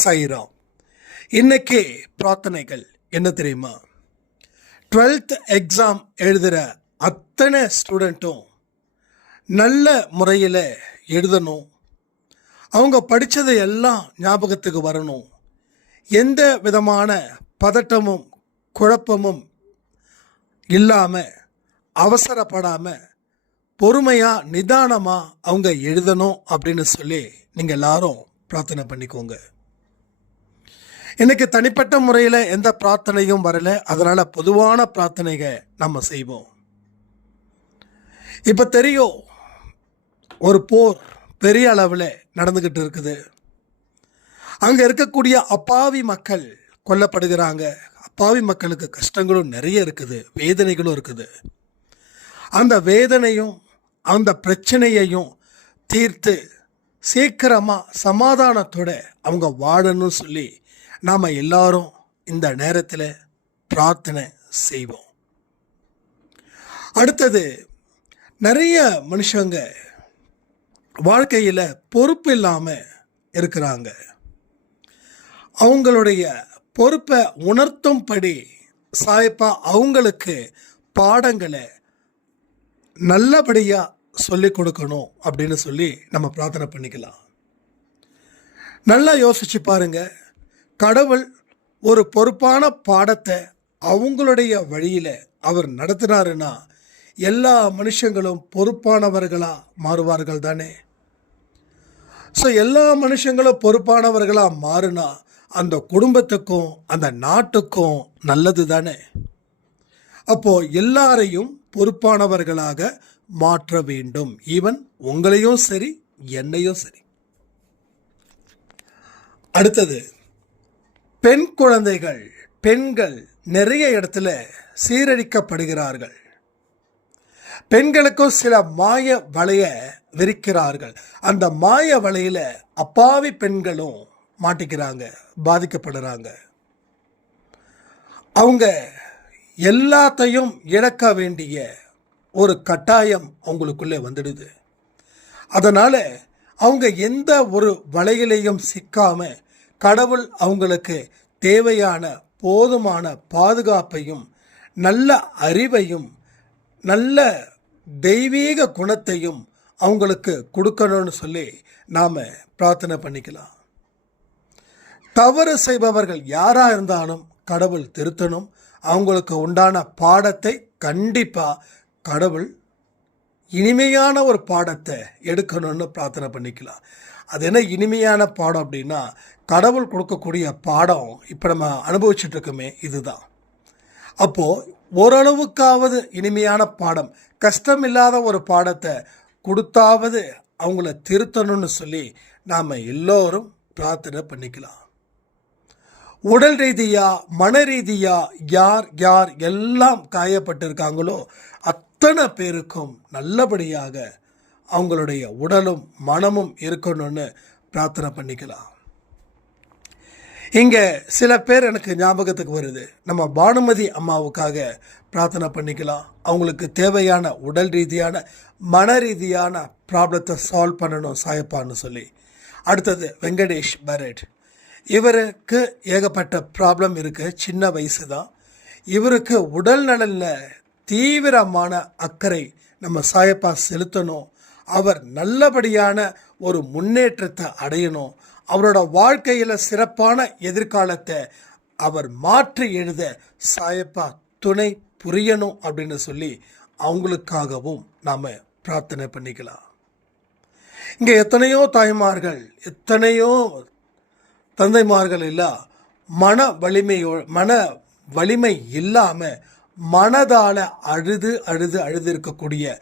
சைராம். இன்னைக்கு பிரார்த்தனைகள் என்ன தெரியுமா? 12th எக்ஸாம் எழுதுகிற அத்தனை ஸ்டூடெண்ட்டும் நல்ல முறையில் எழுதணும். அவங்க படித்ததை எல்லாம் ஞாபகத்துக்கு வரணும். எந்த விதமான பதட்டமும் குழப்பமும் இல்லாமல், அவசரப்படாமல், பொறுமையாக நிதானமாக அவங்க எழுதணும் அப்படின்னு சொல்லி நீங்கள் எல்லாரும் பிரார்த்தனை பண்ணிக்கோங்க. இன்னைக்கு தனிப்பட்ட முறையில் எந்த பிரார்த்தனையும் வரல, அதனால் பொதுவான பிரார்த்தனைகள் நம்ம செய்வோம். இப்போ தெரியும், ஒரு போர் பெரிய அளவில் நடந்துக்கிட்டு இருக்குது. அங்கே இருக்கக்கூடிய அப்பாவி மக்கள் கொல்லப்படுகிறாங்க. அப்பாவி மக்களுக்கு கஷ்டங்களும் நிறைய இருக்குது, வேதனைகளும் இருக்குது. அந்த வேதனையும் அந்த பிரச்சனையையும் தீர்த்து சீக்கிரமாக சமாதானத்தோட அவங்க வாழணும்னு சொல்லி நாம் எல்லாரும் இந்த நேரத்தில் பிரார்த்தனை செய்வோம். அடுத்தது, நிறைய மனுஷங்க வாழ்க்கையில் பொறுப்பு இல்லாமல் இருக்கிறாங்க. அவங்களுடைய பொறுப்பை உணர்த்தும்படி சாயப்பா அவங்களுக்கு பாடங்களை நல்லபடியாக சொல்லிக் கொடுக்கணும் அப்படின்னு சொல்லி நம்ம பிரார்த்தனை பண்ணிக்கலாம். நல்லா யோசிச்சு பாருங்க. கடவுள் ஒரு பொறுப்பான பாடத்தை அவங்களுடைய வழியில் அவர் நடத்தினாருன்னா எல்லா மனுஷங்களும் பொறுப்பானவர்களாக மாறுவார்கள் தானே. ஸோ எல்லா மனுஷங்களும் பொறுப்பானவர்களாக மாறினா அந்த குடும்பத்துக்கும் அந்த நாட்டுக்கும் நல்லது தானே. அப்போது எல்லாரையும் பொறுப்பானவர்களாக மாற்ற வேண்டும். ஈவன் உங்களையும் சரி என்னையும் சரி. அடுத்தது, பெண் குழந்தைகள், பெண்கள் நிறைய இடத்துல சீரழிக்கப்படுகிறார்கள். பெண்களுக்கும் சில மாய வலைய விரிக்கிறார்கள். அந்த மாய வலையில அப்பாவி பெண்களும் மாட்டிக்கிறாங்க, பாதிக்கப்படுறாங்க. அவங்க எல்லாத்தையும் இழக்க வேண்டிய ஒரு கட்டாயம் அவங்களுக்குள்ளே வந்துடுது. அதனால் அவங்க எந்த ஒரு வலையிலையும் சிக்காம கடவுள் அவங்களுக்கு தேவையான போதுமான பாதுகாப்பையும் நல்ல அறிவையும் நல்ல தெய்வீக குணத்தையும் அவங்களுக்கு கொடுக்கணும்னு சொல்லி நாம் பிரார்த்தனை பண்ணிக்கலாம். தவறு செய்பவர்கள் யாராக இருந்தாலும் கடவுள் திருத்தணும். அவங்களுக்கு உண்டான பாடத்தை கண்டிப்பாக கடவுள் இனிமையான ஒரு பாடத்தை எடுக்கணும்னு பிரார்த்தனை பண்ணிக்கலாம். அது என்ன இனிமையான பாடம் அப்படின்னா, கடவுள் கொடுக்கக்கூடிய பாடம் இப்போ நம்ம அனுபவிச்சுட்டு இருக்கோமே, இதுதான். அப்போது ஓரளவுக்காவது இனிமையான பாடம், கஷ்டம் இல்லாத ஒரு பாடத்தை கொடுத்தாவது அவங்கள திருத்தணும்னு சொல்லி நாம் எல்லோரும் பிரார்த்தனை பண்ணிக்கலாம். உடல் ரீதியாக மன ரீதியாக யார் யார் எல்லாம் காயப்பட்டிருக்காங்களோ அத்தனை பேருக்கும் நல்லபடியாக அவங்களுடைய உடலும் மனமும் இருக்கணும்னு பிரார்த்தனை பண்ணிக்கலாம். இங்கே சில பேர் எனக்கு ஞாபகத்துக்கு வருது. நம்ம பானுமதி அம்மாவுக்காக பிரார்த்தனை பண்ணிக்கலாம். அவங்களுக்கு தேவையான உடல் ரீதியான மன ரீதியான ப்ராப்ளத்தை சால்வ் பண்ணணும் சாயப்பான்னு சொல்லி. அடுத்தது, வெங்கடேஷ் பரட். இவருக்கு ஏகப்பட்ட ப்ராப்ளம் இருக்குது, சின்ன வயசு தான். இவருக்கு உடல் நலனில் தீவிரமான அக்கறை நம்ம சாயப்பா செலுத்தணும். அவர் நல்லபடியான ஒரு முன்னேற்றத்தை அடையணும். அவரோட வாழ்க்கையில் சிறப்பான எதிர்காலத்தை அவர் மாற்றி எழுத சாயப்பா துணை புரியணும் அப்படின்னு சொல்லி அவங்களுக்காகவும் நாம் பிரார்த்தனை பண்ணிக்கலாம். இங்கே எத்தனையோ தாய்மார்கள், எத்தனையோ தந்தைமார்கள் எல்லாம் மன வலிமை இல்லாமல் மனதால் அழுது இருக்கக்கூடிய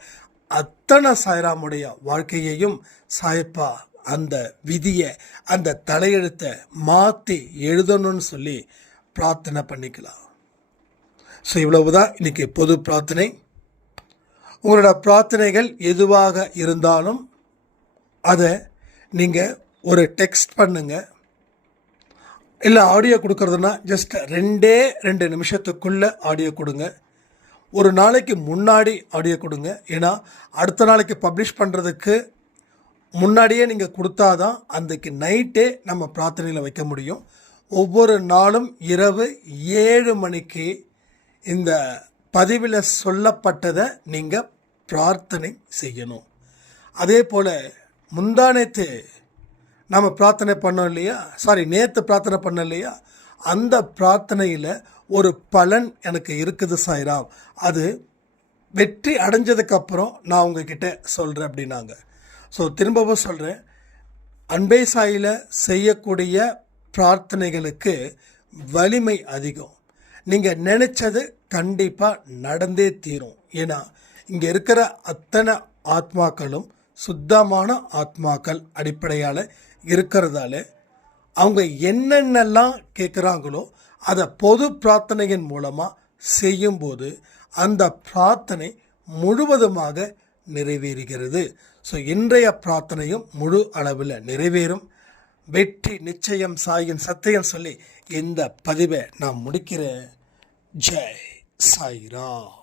அத்தனை சாய்ராமுடைய வாழ்க்கையையும் சாயப்பா அந்த விதியை, அந்த தலையெழுத்தை மாற்றி எழுதணும்னு சொல்லி பிரார்த்தனை பண்ணிக்கலாம். ஸோ இவ்வளவுதான் இன்னைக்கு பொது பிரார்த்தனை. உங்களோட பிரார்த்தனைகள் எதுவாக இருந்தாலும் அதை நீங்கள் ஒரு டெக்ஸ்ட் பண்ணுங்கள். இல்லை ஆடியோ கொடுக்கறதுனா ஜஸ்ட் 2 நிமிஷத்துக்குள்ளே ஆடியோ கொடுங்க. ஒரு நாளைக்கு முன்னாடி ஆடியோ கொடுங்க. ஏன்னா அடுத்த நாளைக்கு பப்ளிஷ் பண்ணுறதுக்கு முன்னாடியே நீங்கள் கொடுத்தாதான் அன்றைக்கு நைட்டே நம்ம பிரார்த்தனையில் வைக்க முடியும். ஒவ்வொரு நாளும் இரவு 7 மணிக்கு இந்த பதிவில் சொல்லப்பட்டதை நீங்கள் பிரார்த்தனை செய்யணும். அதே போல் முந்தானேத்து நம்ம பிரார்த்தனை பண்ணோம் இல்லையா, நேற்று பிரார்த்தனை பண்ணோம் இல்லையா, அந்த பிரார்த்தனையில் ஒரு பலன் எனக்கு இருக்குது சாய்ராம், அது வெற்றி அடைஞ்சதுக்கப்புறம் நான் உங்ககிட்ட சொல்கிறேன் அப்படின்னாங்க. ஸோ திரும்பவும் சொல்கிறேன், அன்பே சாயில் செய்யக்கூடிய பிரார்த்தனைகளுக்கு வலிமை அதிகம். நீங்கள் நினச்சது கண்டிப்பாக நடந்தே தீரும். ஏன்னா இங்கே இருக்கிற அத்தனை ஆத்மாக்களும் சுத்தமான ஆத்மாக்கள் அடிப்படையால் இருக்கிறதால அவங்க என்னென்னலாம் கேட்குறாங்களோ அதை பொது பிரார்த்தனையின் மூலமாக செய்யும்போது அந்த பிரார்த்தனை முழுவதுமாக நிறைவேறுகிறது. ஸோ இன்றைய பிரார்த்தனையும் முழு அளவில் நிறைவேறும். வெற்றி நிச்சயம் சாயின் சத்தியம் சொல்லி இந்த பதிவை நான் முடிக்கிறேன். ஜெய் சாய்ராம்.